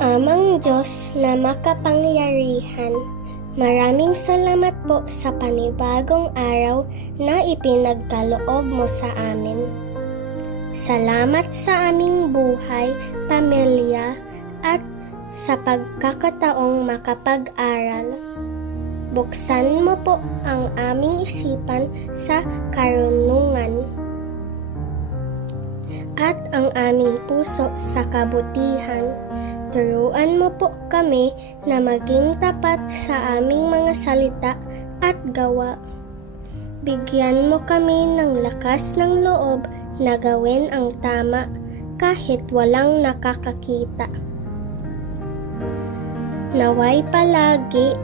Amang Diyos na makapangyarihan, maraming salamat po sa panibagong araw na ipinagkaloob mo sa amin. Salamat sa aming buhay, pamilya, at sa pagkakataong makapag-aral. Buksan mo po ang aming isipan sa karunungan at ang aming puso sa kabutihan. Turuan mo po kami na maging tapat sa aming mga salita at gawa. Bigyan mo kami ng lakas ng loob na gawin ang tama kahit walang nakakakita. Naway palagi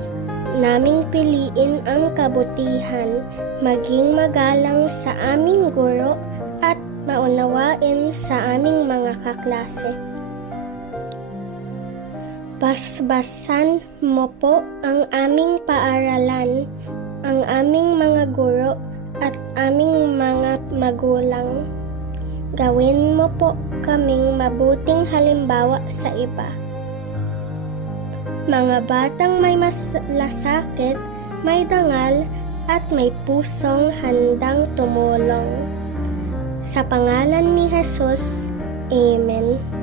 naming piliin ang kabutihan, maging magalang sa aming guro at maunawain sa aming mga kaklase. Basbasan mo po ang aming paaralan, ang aming mga guro at aming mga magulang. Gawin mo po kaming mabuting halimbawa sa iba. Mga batang may malasakit, may dangal, at may pusong handang tumulong. Sa pangalan ni Jesus, Amen.